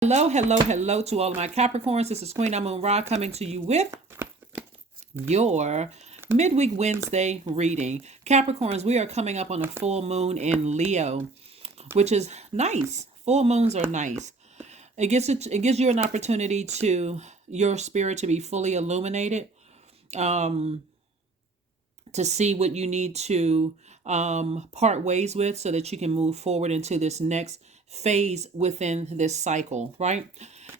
Hello, hello, hello to all of my Capricorns. This is Queen Amun Ra coming to you with your midweek Wednesday reading. Capricorns, we are coming up on a full moon in Leo, which is nice. Full moons are nice. It gives you an opportunity to your spirit to be fully illuminated, um, to see what you need to part ways with so that you can move forward into this next phase within this cycle, right?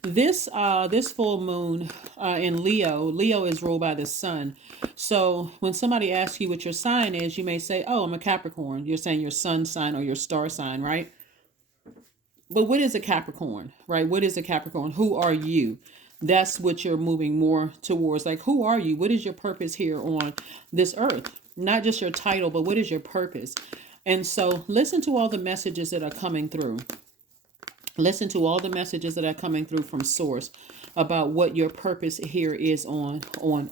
This full moon in Leo is ruled by the sun. So when somebody asks you what your sign is, you may say, "Oh, I'm a Capricorn." You're saying your sun sign or your star sign, right? But what is a Capricorn, right? What is a Capricorn? Who are you? That's what you're moving more towards. Like, who are you? What is your purpose here on this earth? Not just your title, but what is your purpose? And so listen to all the messages that are coming through. Listen to all the messages that are coming through from source about what your purpose here is on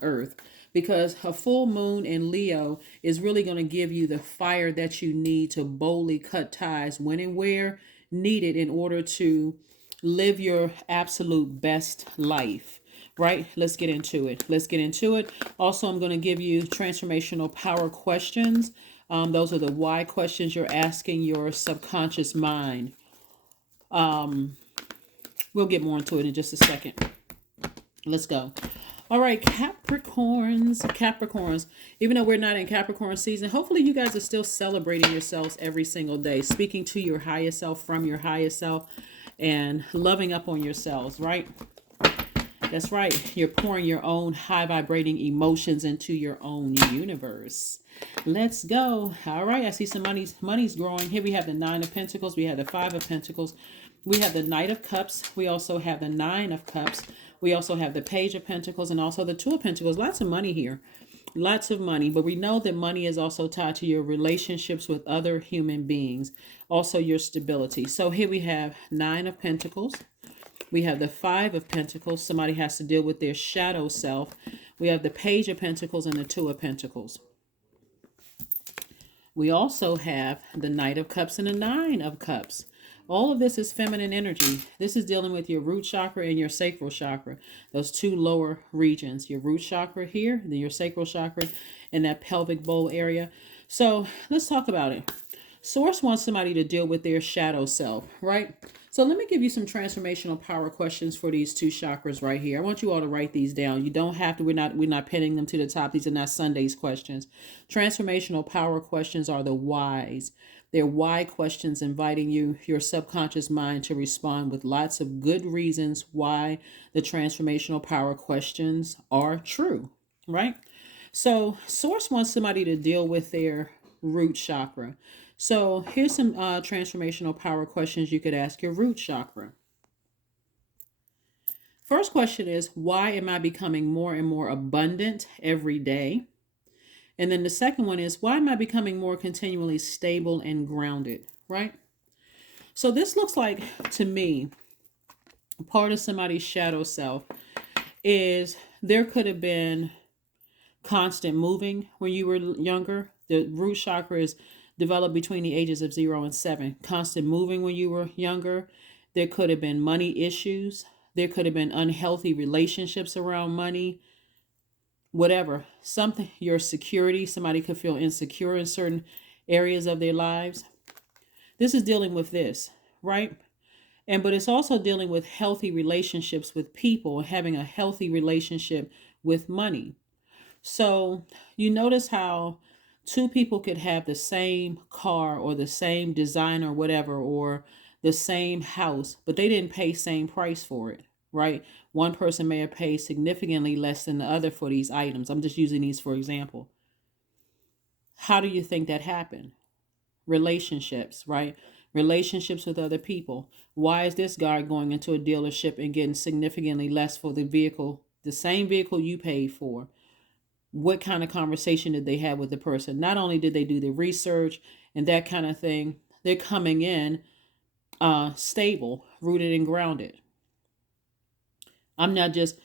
earth, because a full moon in Leo is really going to give you the fire that you need to boldly cut ties when and where needed in order to live your absolute best life. Right? Let's get into it. Also, I'm going to give you transformational power questions. Those are the why questions you're asking your subconscious mind. We'll get more into it in just a second. Let's go. All right, Capricorns. Even though we're not in Capricorn season, hopefully you guys are still celebrating yourselves every single day, speaking to your highest self from your highest self and loving up on yourselves, right? That's right. You're pouring your own high vibrating emotions into your own universe. Let's go. All right. I see some money's growing. Here we have the Nine of Pentacles. We have the Five of Pentacles. We have the Knight of Cups. We also have the Nine of Cups. We also have the Page of Pentacles and also the Two of Pentacles. Lots of money here. Lots of money. But we know that money is also tied to your relationships with other human beings. Also your stability. So here we have Nine of Pentacles. We have the Five of Pentacles. Somebody has to deal with their shadow self. We have the Page of Pentacles and the Two of Pentacles. We also have the Knight of Cups and the Nine of Cups. All of this is feminine energy. This is dealing with your root chakra and your sacral chakra. Those two lower regions. Your root chakra here, then your sacral chakra in that pelvic bowl area. So let's talk about it. Source wants somebody to deal with their shadow self, right? So let me give you some transformational power questions for these two chakras right here. I want you all to write these down. You don't have to. We're not pinning them to the top. These are not Sunday's questions. Transformational power questions are the whys. They're why questions inviting your subconscious mind to respond with lots of good reasons why the transformational power questions are true, right? So source wants somebody to deal with their root chakra. So here's some transformational power questions you could ask your root chakra. First question is, why am I becoming more and more abundant every day? And then the second one is, why am I becoming more continually stable and grounded, right? So this looks like, to me, part of somebody's shadow self is there could have been constant moving when you were younger. The root chakra is developed between the ages of 0 and 7. Constant moving when you were younger. There could have been money issues. There could have been unhealthy relationships around money. Whatever. Something, your security. Somebody could feel insecure in certain areas of their lives. This is dealing with this, right? But it's also dealing with healthy relationships with people and having a healthy relationship with money. So you notice how two people could have the same car or the same design or whatever, or the same house, but they didn't pay same price for it, right? One person may have paid significantly less than the other for these items. I'm just using these for example. How do you think that happened? Relationships, right? Relationships with other people. Why is this guy going into a dealership and getting significantly less for the vehicle, the same vehicle you paid for? What kind of conversation did they have with the person? Not only did they do the research and that kind of thing, they're coming in stable, rooted and grounded. I'm not just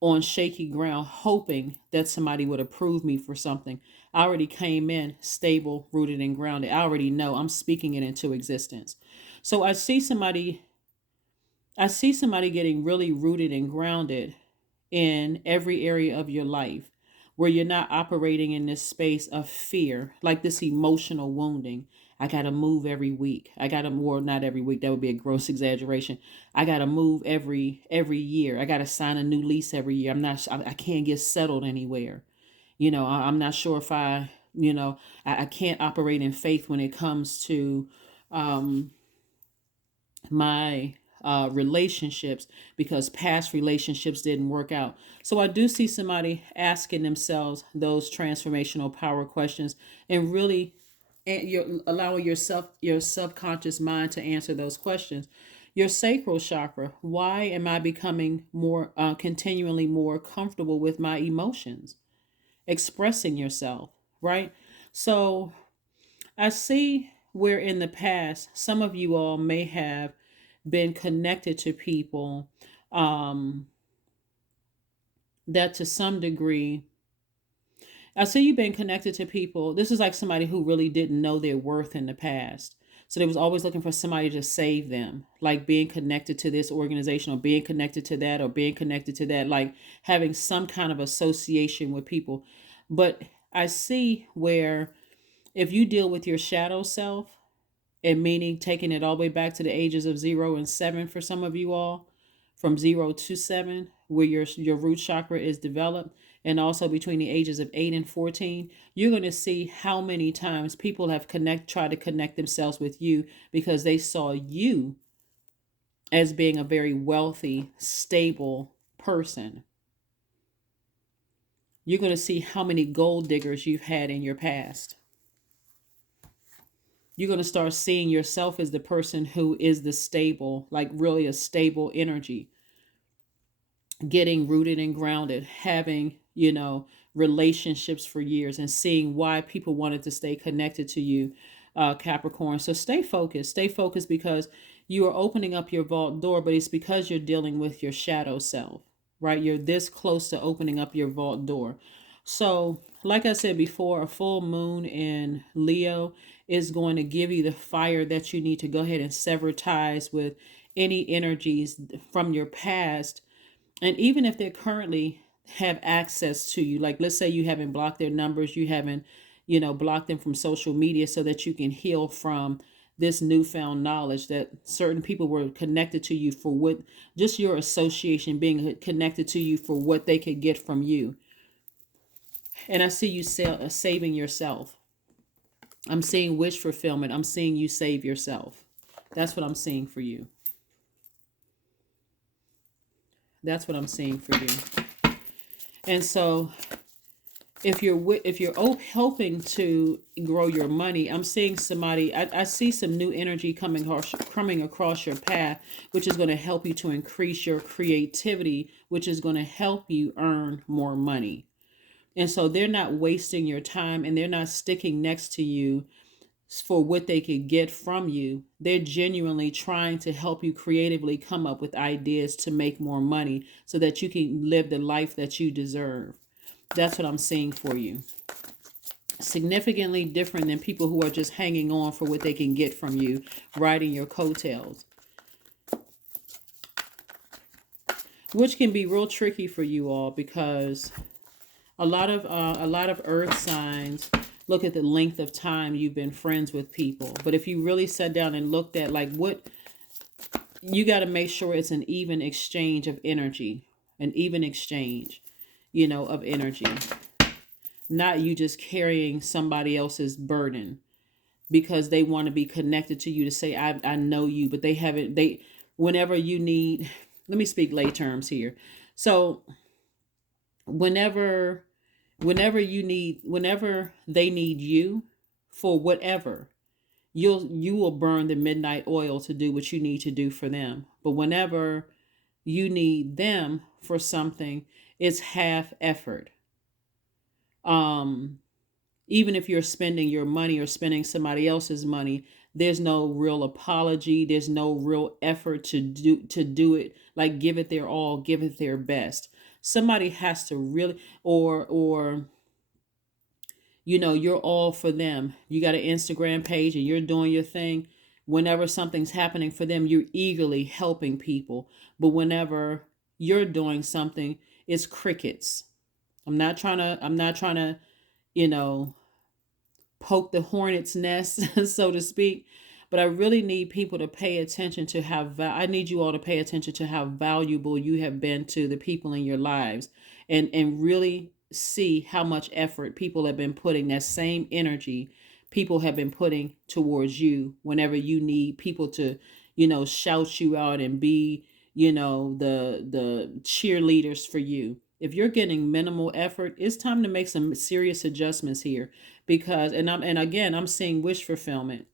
on shaky ground hoping that somebody would approve me for something. I already came in stable, rooted and grounded. I already know I'm speaking it into existence. So I see somebody I see somebody getting really rooted and grounded in every area of your life where you're not operating in this space of fear, like this emotional wounding. I got to move every week. I got to, well, not every week. That would be a gross exaggeration. I got to move every year. I got to sign a new lease every year. I can't get settled anywhere. I'm not sure if I can't operate in faith when it comes to um, my relationships because past relationships didn't work out. So I do see somebody asking themselves those transformational power questions and really and you're allowing your subconscious mind to answer those questions. Your sacral chakra, why am I becoming more continually more comfortable with my emotions? Expressing yourself, right? So I see where in the past some of you all may have been connected to people um, that to some degree, I see you've been connected to people. This is like somebody who really didn't know their worth in the past. So they was always looking for somebody to save them, like being connected to this organization or being connected to that or being connected to that, like having some kind of association with people. But I see where if you deal with your shadow self, and meaning taking it all the way back to the ages of 0 and 7 for some of you all, from 0 to 7, where your root chakra is developed, and also between the ages of 8 and 14, you're going to see how many times people have tried to connect themselves with you because they saw you as being a very wealthy, stable person. You're going to see how many gold diggers you've had in your past. You're going to start seeing yourself as the person who is the stable, like really a stable energy, getting rooted and grounded, having, relationships for years and seeing why people wanted to stay connected to you, Capricorn. So stay focused because you are opening up your vault door, but it's because you're dealing with your shadow self, right? You're this close to opening up your vault door. So, like I said before, a full moon in Leo is going to give you the fire that you need to go ahead and sever ties with any energies from your past. And even if they currently have access to you, like let's say you haven't blocked their numbers, you haven't, blocked them from social media so that you can heal from this newfound knowledge that certain people were connected to you for what, just your association being connected to you for what they could get from you. And I see you saving yourself. I'm seeing wish fulfillment. I'm seeing you save yourself. That's what I'm seeing for you. That's what I'm seeing for you. And so if you're hoping to grow your money, I'm seeing somebody, I see some new energy coming across your path, which is going to help you to increase your creativity, which is going to help you earn more money. And so they're not wasting your time and they're not sticking next to you for what they could get from you. They're genuinely trying to help you creatively come up with ideas to make more money so that you can live the life that you deserve. That's what I'm seeing for you. Significantly different than people who are just hanging on for what they can get from you, riding your coattails. Which can be real tricky for you all because a lot of earth signs look at the length of time you've been friends with people. But if you really sat down and looked at like what, you got to make sure it's an even exchange of energy, an even exchange, of energy. Not you just carrying somebody else's burden because they want to be connected to you to say, I know you, but whenever you need, let me speak lay terms here. So whenever they need you for whatever, you will burn the midnight oil to do what you need to do for them. But whenever you need them for something, it's half effort. Even if you're spending your money or spending somebody else's money, there's no real apology, there's no real effort to do it, like give it their all, give it their best. Somebody has to really, or you're all for them. You got an Instagram page and you're doing your thing. Whenever something's happening for them, you're eagerly helping people. But whenever you're doing something, it's crickets. I'm not trying to, you know, poke the hornet's nest, so to speak. But I really need people to pay attention to I need you all to pay attention to how valuable you have been to the people in your lives, and really see how much effort people have been putting, that same energy people have been putting towards you whenever you need people to, shout you out and be, the cheerleaders for you. If you're getting minimal effort, it's time to make some serious adjustments here, because and again, I'm seeing wish fulfillment.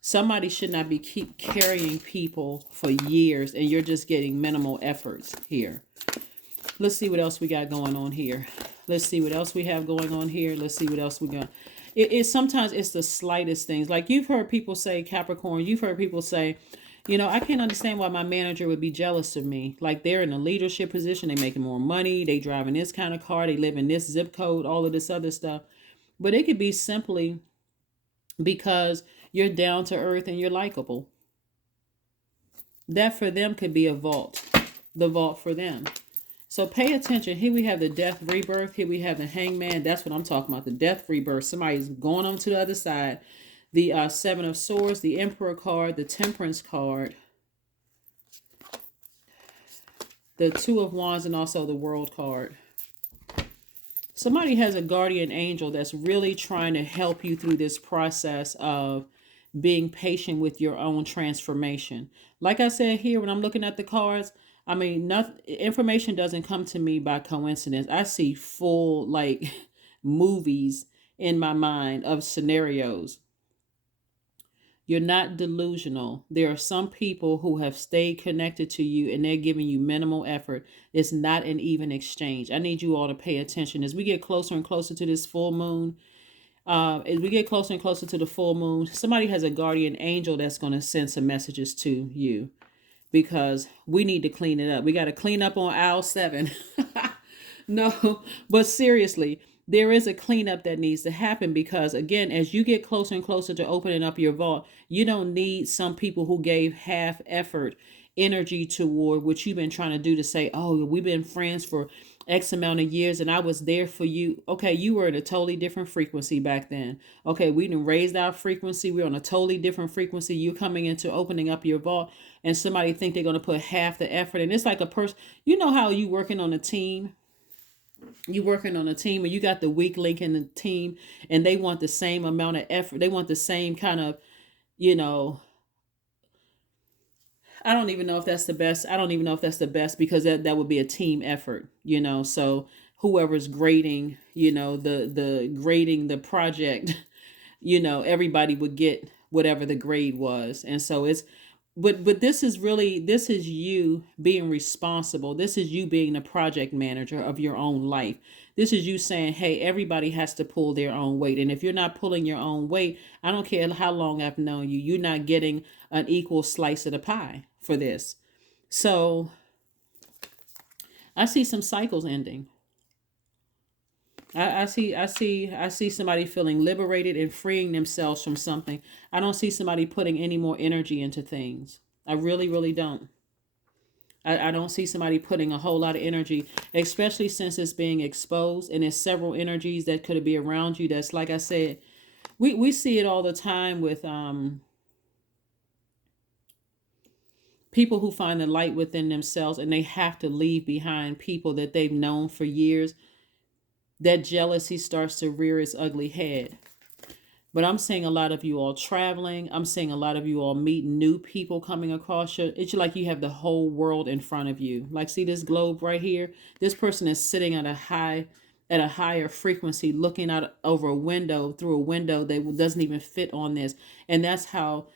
Somebody should not be keep carrying people for years and you're just getting minimal efforts here. Let's see what else we got going on here. Let's see what else we have going on here. Let's see what else we got. Sometimes it's the slightest things. Like you've heard people say, Capricorn, you've heard people say, I can't understand why my manager would be jealous of me. Like they're in a leadership position, they making more money, they driving this kind of car, they live in this zip code, all of this other stuff. But it could be simply because you're down to earth and you're likable. That for them could be the vault for them. So pay attention. Here we have the death rebirth. Here we have the hangman. That's what I'm talking about. The death rebirth. Somebody's going on to the other side. The Seven of Swords, the Emperor card, the Temperance card, the Two of Wands, and also the World card. Somebody has a guardian angel that's really trying to help you through this process of being patient with your own transformation. Like I said here, when I'm looking at the cards, I mean, information doesn't come to me by coincidence. I see full movies in my mind of scenarios. You're not delusional. There are some people who have stayed connected to you and they're giving you minimal effort. It's not an even exchange. I need you all to pay attention as we get closer and closer to this full moon. As we get closer and closer to the full moon, somebody has a guardian angel that's going to send some messages to you, because we need to clean it up. We got to clean up on aisle 7. No, but seriously, there is a cleanup that needs to happen, because again, as you get closer and closer to opening up your vault, you don't need some people who gave half effort energy toward what you've been trying to do, to say, oh, we've been friends for X amount of years and I was there for you. Okay, you were in a totally different frequency back then. Okay, we done raised our frequency. We're on a totally different frequency. You're coming into opening up your vault and somebody think they're going to put half the effort. And it's like a person, you know how you working on a team? You working on a team and you got the weak link in the team and they want the same amount of effort. They want the same kind of, I don't even know if that's the best. I don't even know if that's the best, because that would be a team effort, So whoever's grading, the grading the project, everybody would get whatever the grade was. And so but this is you being responsible. This is you being the project manager of your own life. This is you saying, hey, everybody has to pull their own weight. And if you're not pulling your own weight, I don't care how long I've known you, you're not getting an equal slice of the pie for this. So I see some cycles ending. I see somebody feeling liberated and freeing themselves from something. I don't see somebody putting any more energy into things. I really, really don't. I don't see somebody putting a whole lot of energy, especially since it's being exposed and there's several energies that could be around you. That's, like I said, we see it all the time with people who find the light within themselves and they have to leave behind people that they've known for years. That jealousy starts to rear its ugly head. But I'm seeing a lot of you all traveling. I'm seeing a lot of you all meeting new people coming across you. It's like you have the whole world in front of you. Like, see this globe right here? This person is sitting at a higher frequency, looking out over a window, through a window that doesn't even fit on this. And that's how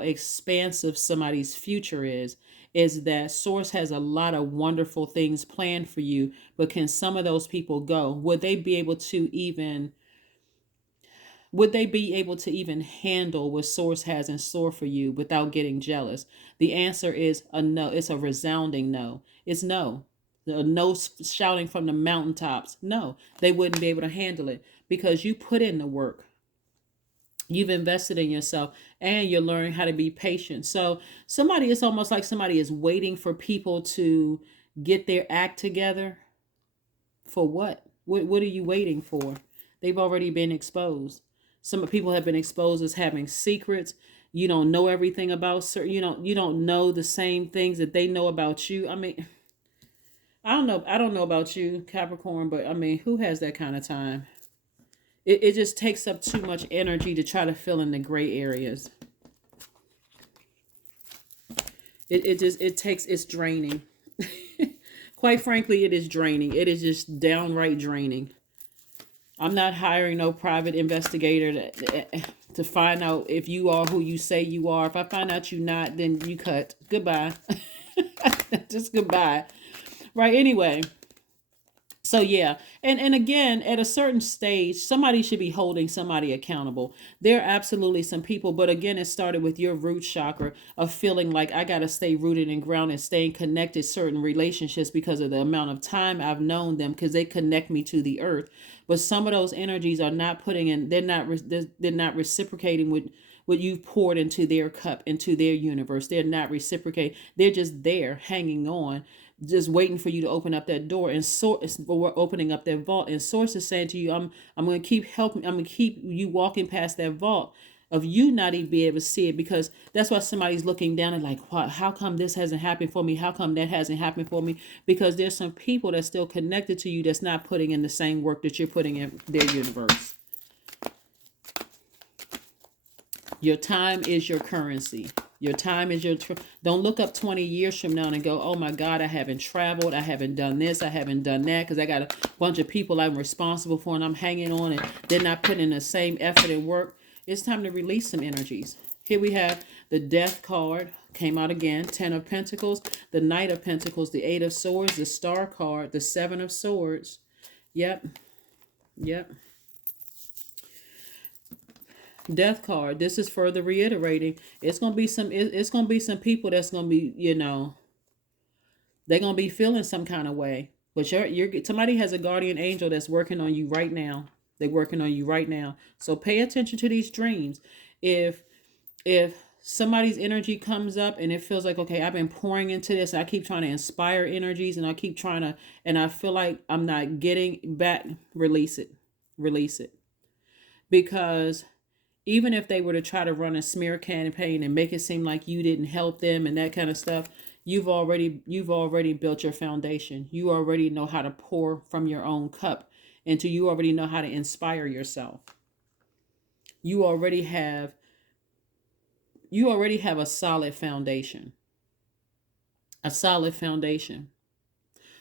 expansive somebody's future is that source has a lot of wonderful things planned for you. But can some of those people go? Would they be able to even handle what source has in store for you without getting jealous? The answer is a no. It's a resounding no. It's no. A no shouting from the mountaintops. No, they wouldn't be able to handle it, because you put in the work. You've invested in yourself, and you're learning how to be patient. So somebody, it's almost like somebody is waiting for people to get their act together. For what? What are you waiting for? They've already been exposed. Some people have been exposed as having secrets. You don't know everything about certain, you don't know the same things that they know about you. I mean, I don't know about you, Capricorn, but I mean, who has that kind of time? It just takes up too much energy to try to fill in the gray areas. It's draining. Quite frankly, it is draining. It is just downright draining. I'm not hiring no private investigator to find out if you are who you say you are. If I find out you're not, then you cut. Goodbye. Just goodbye. Right. Anyway. So yeah, and again, at a certain stage, somebody should be holding somebody accountable. There are absolutely some people, but again, it started with your root chakra of feeling like I gotta stay rooted and grounded, staying connected certain relationships because of the amount of time I've known them, because they connect me to the earth. But some of those energies are not putting in; they're not reciprocating with what you've poured into their cup, into their universe. They're not reciprocating. They're just there, hanging on, just waiting for you to open up that door, and we're opening up that vault, and source is saying to you, I'm going to keep helping. I'm going to keep you walking past that vault of you not even be able to see it, because that's why somebody's looking down and like, what, how come this hasn't happened for me? How come that hasn't happened for me? Because there's some people that's still connected to you that's not putting in the same work that you're putting in their universe. Your time is your currency. Your time is don't look up 20 years from now and go, oh my God, I haven't traveled. I haven't done this. I haven't done that, because I got a bunch of people I'm responsible for and I'm hanging on and they're not putting in the same effort and work. It's time to release some energies. Here we have the Death card. Came out again. 10 of Pentacles, the Knight of Pentacles, the 8 of Swords, the Star card, the 7 of Swords. Yep. Yep. Death card. This is further reiterating. It's gonna be some people that's gonna be, they're gonna be feeling some kind of way. But you're somebody has a guardian angel that's working on you right now. They're working on you right now. So pay attention to these dreams. If somebody's energy comes up and it feels like, okay, I've been pouring into this, I keep trying to inspire energies, and I keep trying to, and I feel like I'm not getting back, release it. Release it. Because even if they were to try to run a smear campaign and make it seem like you didn't help them and that kind of stuff, you've already built your foundation. You already know how to pour from your own cup, and you already know how to inspire yourself. You already have a solid foundation. A solid foundation.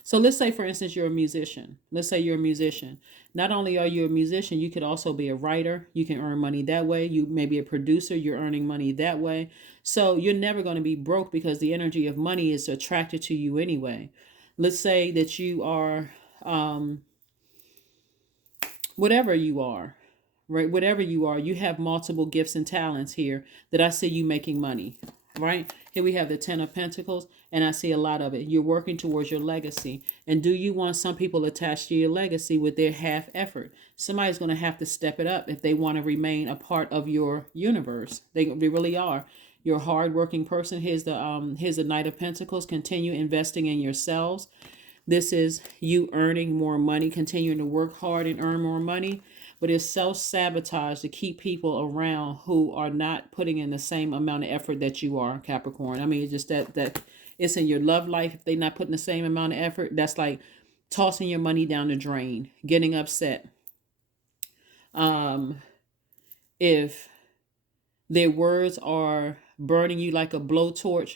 So let's say, for instance, you're a musician. Let's say you're a musician. Not only are you a musician, you could also be a writer. You can earn money that way. You may be a producer. You're earning money that way. So you're never going to be broke, because the energy of money is attracted to you anyway. Let's say that you are, whatever you are, right? Whatever you are, you have multiple gifts and talents here that I see you making money. Right? Here we have the 10 of Pentacles, and I see a lot of it. You're working towards your legacy. And do you want some people attached to your legacy with their half effort? Somebody's going to have to step it up if they want to remain a part of your universe. They really are. You're a hardworking person. Here's the Knight of Pentacles. Continue investing in yourselves. This is you earning more money, continuing to work hard and earn more money. But it's self-sabotage to keep people around who are not putting in the same amount of effort that you are, Capricorn. I mean, it's just that it's in your love life. If they're not putting the same amount of effort, that's like tossing your money down the drain, getting upset. If their words are burning you like a blowtorch,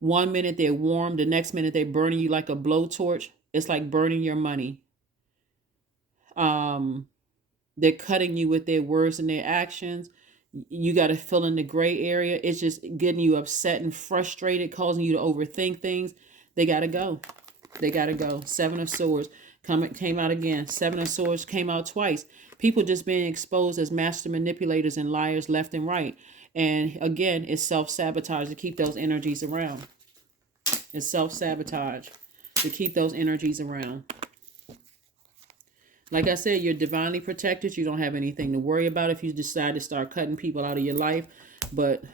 one minute they're warm, the next minute they're burning you like a blowtorch. It's like burning your money. They're cutting you with their words and their actions. You got to fill in the gray area. It's just getting you upset and frustrated, causing you to overthink things. They got to go. They got to go. 7 of Swords came out again. 7 of Swords came out twice. People just being exposed as master manipulators and liars left and right. And again, it's self-sabotage to keep those energies around. It's self-sabotage to keep those energies around. Like I said, you're divinely protected. You don't have anything to worry about if you decide to start cutting people out of your life. But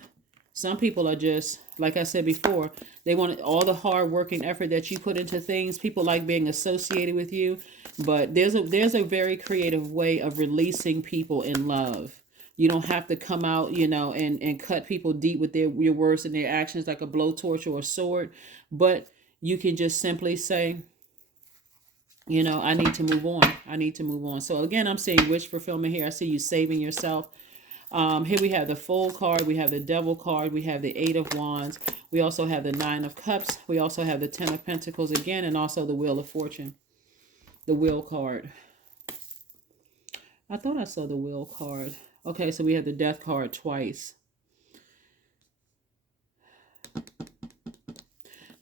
some people are just, like I said before, they want all the hard work and effort that you put into things. People like being associated with you, but there's a very creative way of releasing people in love. You don't have to come out, and cut people deep with your words and their actions like a blowtorch or a sword, but you can just simply say, I need to move on. I need to move on. So again, I'm seeing wish fulfillment here. I see you saving yourself. Here we have the Fool card. We have the Devil card. We have the Eight of Wands. We also have the Nine of Cups. We also have the Ten of Pentacles again, and also the Wheel of Fortune. The Wheel card. I thought I saw the Wheel card. Okay, so we have the Death card twice.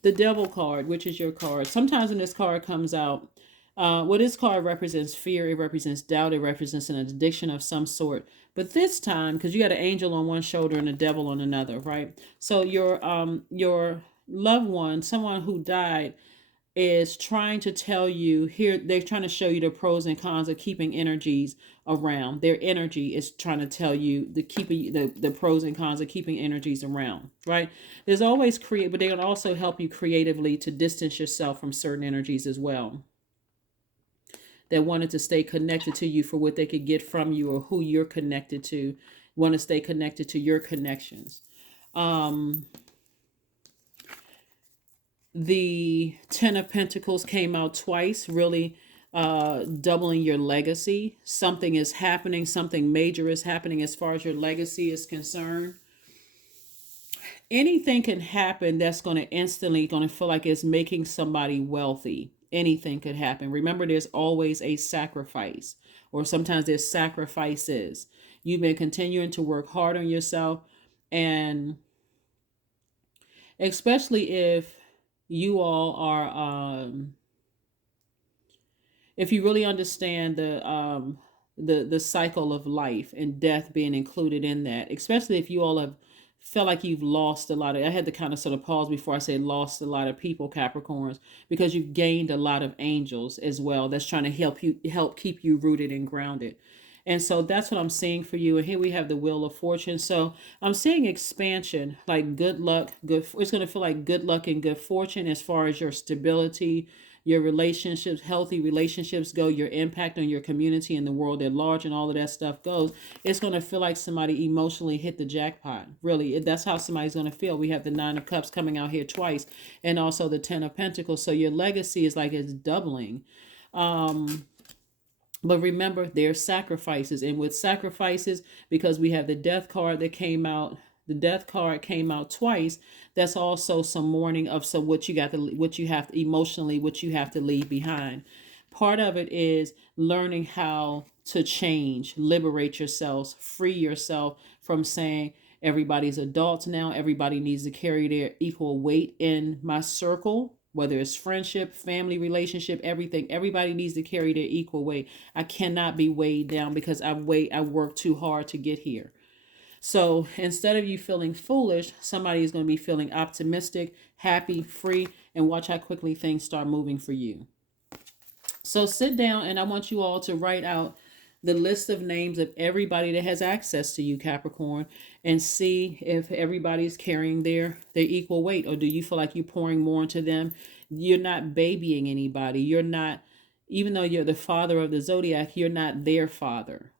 The Devil card, which is your card. Sometimes when this card comes out, this card represents fear, it represents doubt, it represents an addiction of some sort. But this time, because you got an angel on one shoulder and a devil on another, right? So your loved one, someone who died, is trying to tell you here, they're trying to show you the pros and cons of keeping energies around. Their energy is trying to tell you the pros and cons of keeping energies around, right? There's always but they can also help you creatively to distance yourself from certain energies as well, that wanted to stay connected to you for what they could get from you or who you're connected to, want to stay connected to your connections. The Ten of Pentacles came out twice, really doubling your legacy. Something is happening, something major is happening as far as your legacy is concerned. Anything can happen that's going to instantly going to feel like it's making somebody wealthy. Anything could happen. Remember, there's always a sacrifice, or sometimes there's sacrifices. You've been continuing to work hard on yourself, and especially if you all are, if you really understand the cycle of life and death being included in that, especially if you all have felt like you've lost a lot of, I had to kind of sort of pause before I say lost a lot of people, Capricorns, because you've gained a lot of angels as well that's trying to help keep you rooted and grounded. And so that's what I'm seeing for you. And here we have the Wheel of Fortune. So I'm seeing expansion, like good luck, it's going to feel like good luck and good fortune as far as your stability, your relationships, healthy relationships go, your impact on your community and the world at large, and all of that stuff goes. It's going to feel like somebody emotionally hit the jackpot. Really, that's how somebody's going to feel. We have the Nine of Cups coming out here twice, and also the Ten of Pentacles. So your legacy is like it's doubling. But remember, there's sacrifices, and with sacrifices, because we have the Death card that came out. The Death card came out twice. That's also some mourning of what you have to emotionally, what you have to leave behind. Part of it is learning how to change, liberate yourselves, free yourself from saying everybody's adults now. Everybody needs to carry their equal weight in my circle, whether it's friendship, family relationship, everything. Everybody needs to carry their equal weight. I cannot be weighed down because I worked too hard to get here. So instead of you feeling foolish, somebody is going to be feeling optimistic, happy, free, and watch how quickly things start moving for you. So sit down, and I want you all to write out the list of names of everybody that has access to you, Capricorn, and see if everybody's carrying their equal weight, or do you feel like you're pouring more into them? You're not babying anybody. You're not, even though you're the father of the Zodiac, you're not their father.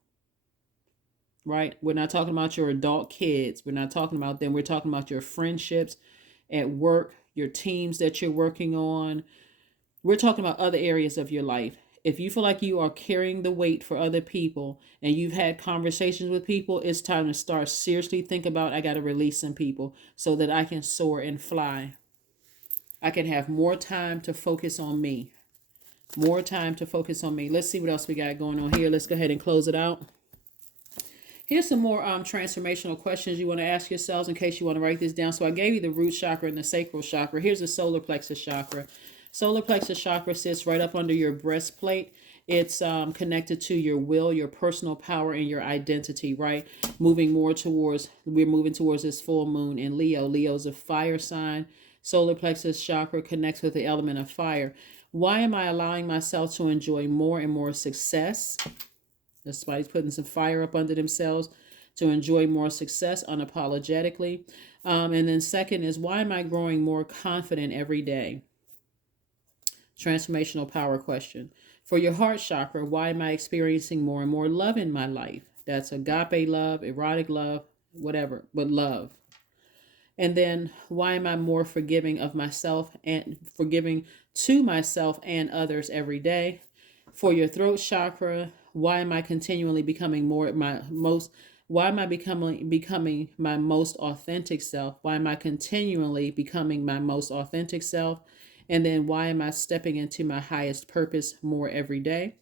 Right? We're not talking about your adult kids. We're not talking about them. We're talking about your friendships at work, your teams that you're working on. We're talking about other areas of your life. If you feel like you are carrying the weight for other people and you've had conversations with people, it's time to start seriously think about, I got to release some people so that I can soar and fly. I can have more time to focus on me. More time to focus on me. Let's see what else we got going on here. Let's go ahead and close it out. Here's some more transformational questions you want to ask yourselves in case you want to write this down. So I gave you the root chakra and the sacral chakra. Here's the solar plexus chakra. Solar plexus chakra sits right up under your breastplate. It's connected to your will, your personal power, and your identity, right? We're moving towards this full moon in Leo. Leo's a fire sign. Solar plexus chakra connects with the element of fire. Why am I allowing myself to enjoy more and more success? That's why he's putting some fire up under themselves to enjoy more success unapologetically. And then second is, why am I growing more confident every day? Transformational power question. For your heart chakra, why am I experiencing more and more love in my life? That's agape love, erotic love, whatever, but love. And then why am I more forgiving of myself and forgiving to myself and others every day? For your throat chakra, why am I continually becoming more my most why am I becoming my most authentic self? Why am I continually becoming my most authentic self? And then why am I stepping into my highest purpose more every day?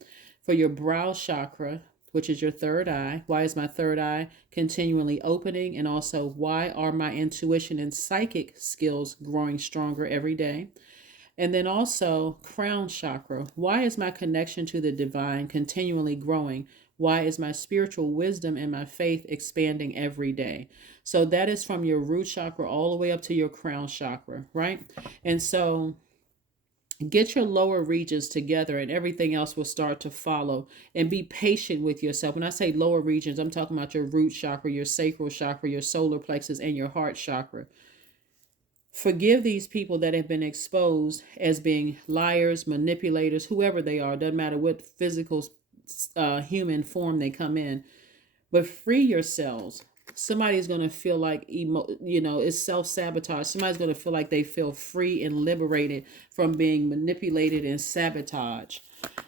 For your brow chakra, which is your third eye, why is my third eye continually opening? And also, why are my intuition and psychic skills growing stronger every day? And then also, crown chakra, why is my connection to the divine continually growing? Why is my spiritual wisdom and my faith expanding every day? So that is from your root chakra all the way up to your crown chakra, right? And so get your lower regions together and everything else will start to follow. And be patient with yourself. When I say lower regions, I'm talking about your root chakra, your sacral chakra, your solar plexus, and your heart chakra. Forgive these people that have been exposed as being liars, manipulators, whoever they are. Doesn't matter what physical human form they come in. But free yourselves. Somebody's going to feel like, it's self-sabotage. Somebody's going to feel like they feel free and liberated from being manipulated and sabotaged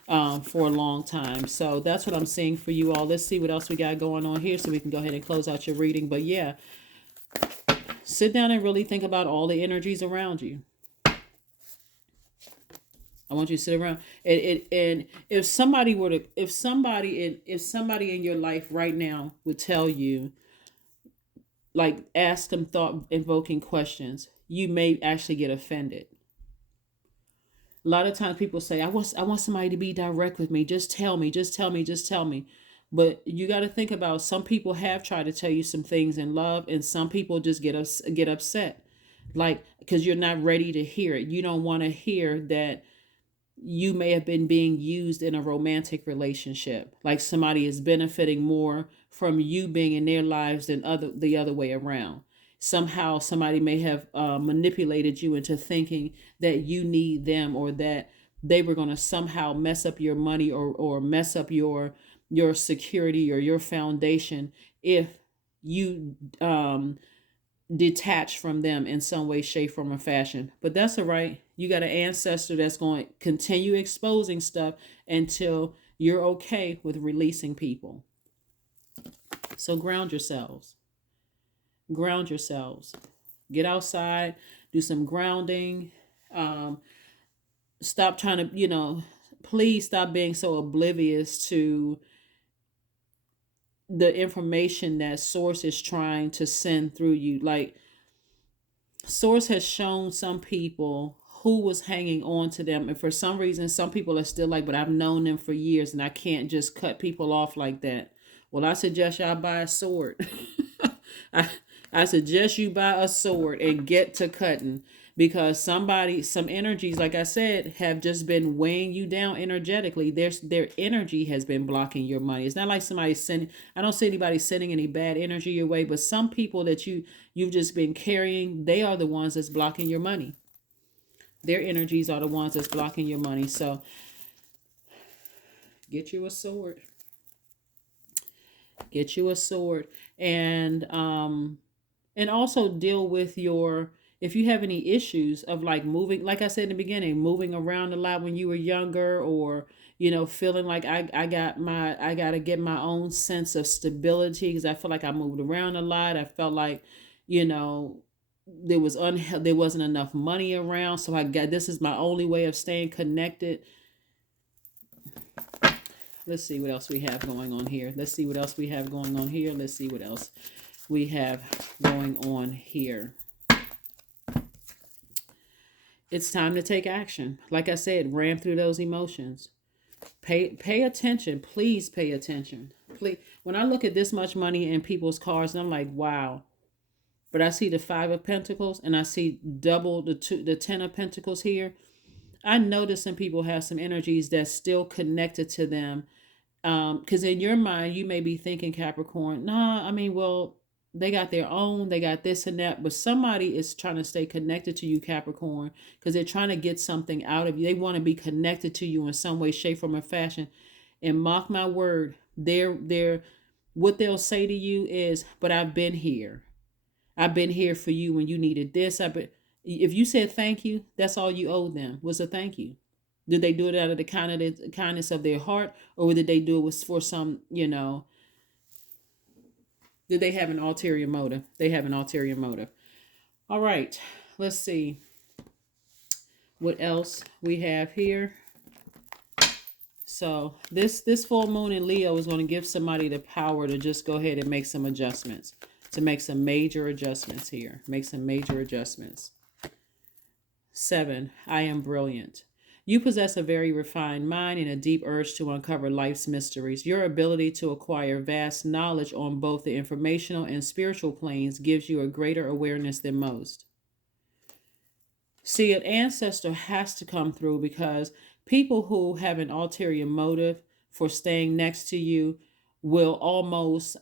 for a long time. So that's what I'm seeing for you all. Let's see what else we got going on here so we can go ahead and close out your reading. But yeah, sit down and really think about all the energies around you. I want you to sit around and if somebody in your life right now would tell you, like, ask them thought invoking questions, you may actually get offended. A lot of times people say, I want somebody to be direct with me. Just tell me, just tell me, just tell me. But you got to think about, some people have tried to tell you some things in love, and some people just get upset, like, because you're not ready to hear it. You don't want to hear that you may have been being used in a romantic relationship, like somebody is benefiting more from you being in their lives than the other way around. Somehow somebody may have manipulated you into thinking that you need them, or that they were going to somehow mess up your money, or mess up your security or your foundation if you detach from them in some way, shape, form, or fashion. But that's all right. You got an ancestor that's going to continue exposing stuff until you're okay with releasing people. So ground yourselves. Ground yourselves. Get outside, do some grounding. Stop trying to, please stop being so oblivious to the information that Source is trying to send through you. Like, Source has shown some people who was hanging on to them, and for some reason some people are still like, but I've known them for years and I can't just cut people off like that. Well, I suggest y'all buy a sword. I suggest you buy a sword and get to cutting, because some energies, like I said, have just been weighing you down energetically. Their energy has been blocking your money. It's not like somebody's sending, I don't see anybody sending any bad energy your way, but some people that you've just been carrying, they are the ones that's blocking your money. Their energies are the ones that's blocking your money. So get you a sword. Get you a sword. And also deal with if you have any issues of, like, moving, like I said in the beginning, moving around a lot when you were younger, or feeling like I got to get my own sense of stability, because I feel like I moved around a lot. I felt like there wasn't enough money around, so this is my only way of staying connected. Let's see what else we have going on here. Let's see what else we have going on here. Let's see what else we have going on here. It's time to take action. Like I said, ram through those emotions. Pay attention. Please pay attention. Please. When I look at this much money in people's cars, and I'm like, wow. but I see the 5 of Pentacles and I see double the 10 of Pentacles here. I notice some people have some energies that's still connected to them. Because in your mind, you may be thinking, Capricorn, nah, I mean, well, they got their own, they got this and that, but somebody is trying to stay connected to you, Capricorn, because they're trying to get something out of you. They want to be connected to you in some way, shape, form, or fashion. And mark my word, they're what they'll say to you is, but I've been here. I've been here for you when you needed this. If you said thank you, that's all you owe them was a thank you. Did they do it out of the kindness of their heart, or did they do it for some, did they have an ulterior motive? They have an ulterior motive. All right, let's see what else we have here. So this full moon in Leo is going to give somebody the power to just go ahead and make some adjustments, to make some major adjustments here. Make some major adjustments. 7, I am brilliant. You possess a very refined mind and a deep urge to uncover life's mysteries. Your ability to acquire vast knowledge on both the informational and spiritual planes gives you a greater awareness than most. See, an ancestor has to come through, because people who have an ulterior motive for staying next to you will almost,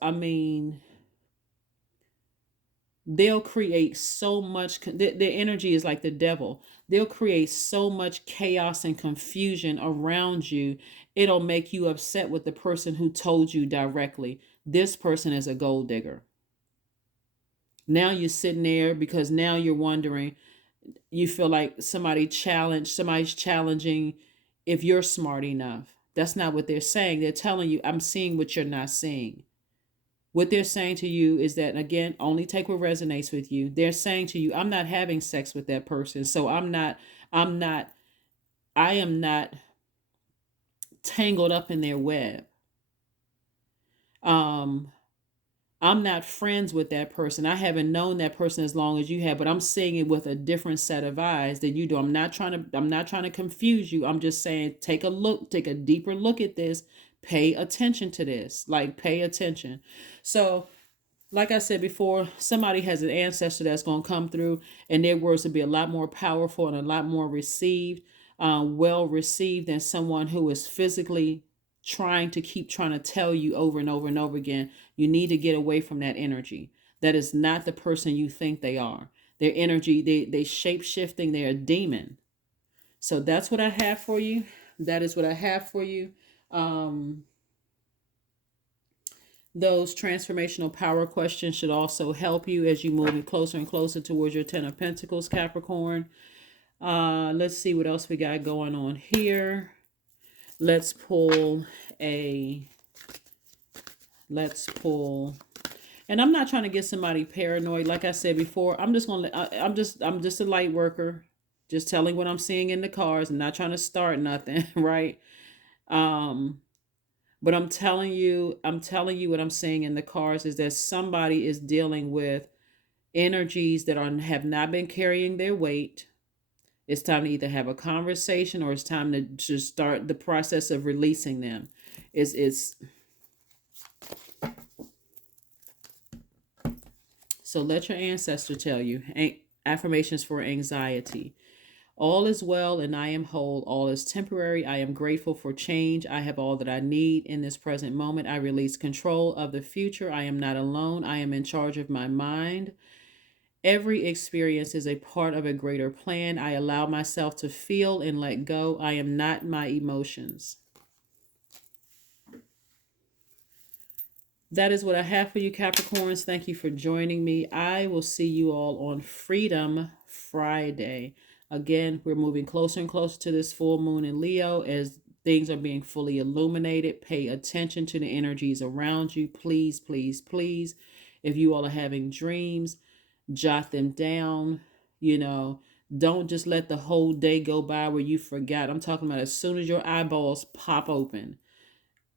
they'll create so much, their energy is like the devil. They'll create so much chaos and confusion around you. It'll make you upset with the person who told you directly, this person is a gold digger. Now you're sitting there because now you're wondering, you feel like somebody's challenging if you're smart enough. That's not what they're saying. They're telling you, I'm seeing what you're not seeing. What they're saying to you is that, again, only take what resonates with you. They're saying to you, I'm not having sex with that person. So I am not tangled up in their web. I'm not friends with that person. I haven't known that person as long as you have, but I'm seeing it with a different set of eyes than you do. I'm not trying to confuse you. I'm just saying, take a deeper look at this. Pay attention to this. Like, pay attention. So, like I said before, somebody has an ancestor that's going to come through, and their words will be a lot more powerful and a lot more well received than someone who is physically trying to tell you over and over and over again. You need to get away from that energy. That is not the person you think they are. Their energy, they shape shifting. They're a demon. So that's what I have for you. That is what I have for you. Those transformational power questions should also help you as you move closer and closer towards your 10 of Pentacles, Capricorn. Let's see what else we got going on here. Let's pull, and I'm not trying to get somebody paranoid. Like I said before, I'm just a light worker, just telling what I'm seeing in the cards and not trying to start nothing, right? But I'm telling you what I'm seeing in the cards is that somebody is dealing with energies that have not been carrying their weight. It's time to either have a conversation or it's time to start the process of releasing them. So let your ancestor tell you. Affirmations for anxiety. All is well and I am whole. All is temporary. I am grateful for change. I have all that I need in this present moment. I release control of the future. I am not alone. I am in charge of my mind. Every experience is a part of a greater plan. I allow myself to feel and let go. I am not my emotions. That is what I have for you, Capricorns. Thank you for joining me. I will see you all on Freedom Friday. Again, we're moving closer and closer to this full moon in Leo as things are being fully illuminated. Pay attention to the energies around you. Please, please, please. If you all are having dreams, jot them down. Don't just let the whole day go by where you forgot. I'm talking about as soon as your eyeballs pop open.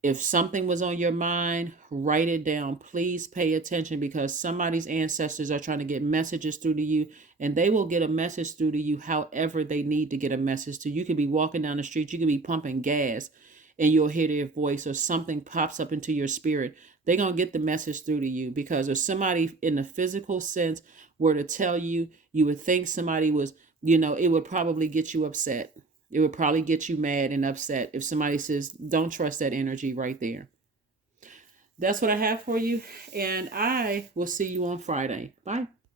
If something was on your mind, write it down. Please pay attention, because somebody's ancestors are trying to get messages through to you, and they will get a message through to you however they need to get a message to you. You could be walking down the street, you could be pumping gas, and you'll hear their voice or something pops up into your spirit. They're going to get the message through to you, because there's somebody in the physical sense were to tell you, you would think somebody was, it would probably get you upset. It would probably get you mad and upset if somebody says, don't trust that energy right there. That's what I have for you. And I will see you on Friday. Bye.